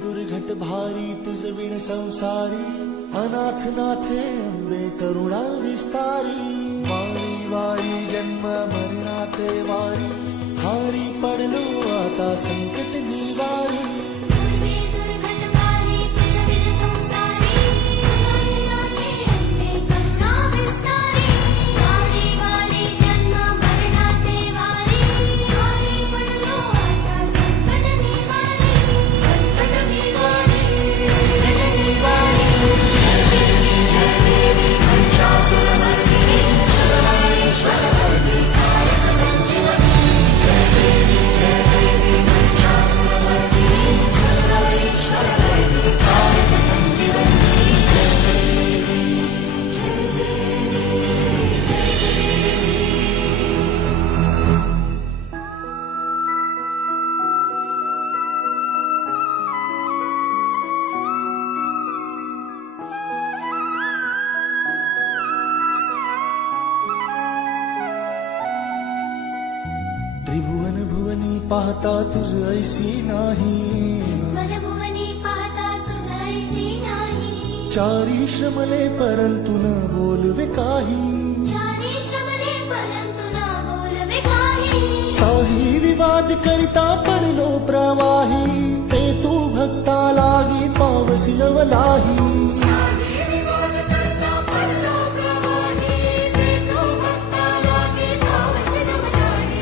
दुर्घट भारी तुझ विण संसारी, अनाथ नाथे अंबे करुणा विस्तारी. वारी वारी जन्म मरणाते वारी, हारी पडलो आता संकट निवारी. दुर्घट भारी तुझ विण संसारी, अनाथे अंबे करुणा विस्तारी. वारी वारी जन्म मरणाते वारी, हारी पडलो आता संकट निवारी. संकट निवारी, संकट निवारी. जय देवी महिषासुरमर्दिनी, सर्वेश्वरवरदी कारक संजीवनी. जय देवी महिषासुरमर्दिनी, सर्वेश्वरवरदी कारक संजीवनी. जय देवी, जय देवी, जय देवी. त्रिभुवन भुवनी पाहता तुझ ऐसी नाही, मनभुवनी पाहता तुझ ऐसी नाही. चारी श्रमले परंतु न बोलवे काही. चारी श्रमले परंतु न बोलवे काही. साही विवाद करिता पडलो प्रवाही, ते तू भक्ता लागी पावसी नवलाही. साही विवाद करता पडलो प्रवाही, ते तू भक्ता लागे पावसी नवलाही.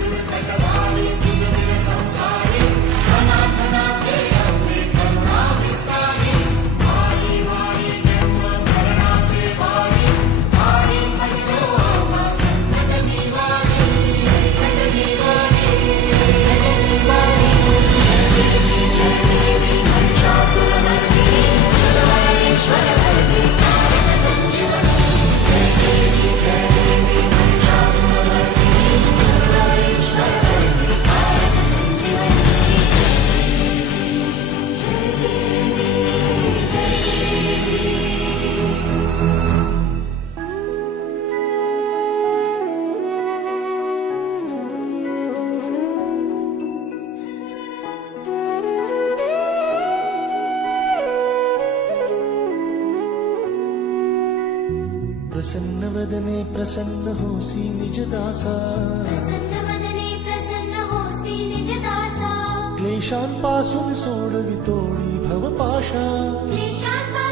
दुर्घट भारी तुझ विण संसारी, अनाथ नाथे अंबे करुणा विस्तारी. वारी वारी जन्म मरणाते वारी, हारी पडलो आता संकट निवारी. संकट निवारी, संकट निवारी. जय देवी महिषासुरमर्दिनी, सर्वेश्वरवरदी कारक संजीवनी. जय देवी महिषासुरमर्दिनी, सर्वेश्वरवरदी कारक संजीवनी. जय देवी, जय देवी. प्रसन्न वदने प्रसन्न होसी निज दासा, प्रसन्न वदने प्रसन्न होसी निज दासा. क्लेशांपासून सोडवितोडी भवपाशा. क्लेशांपासून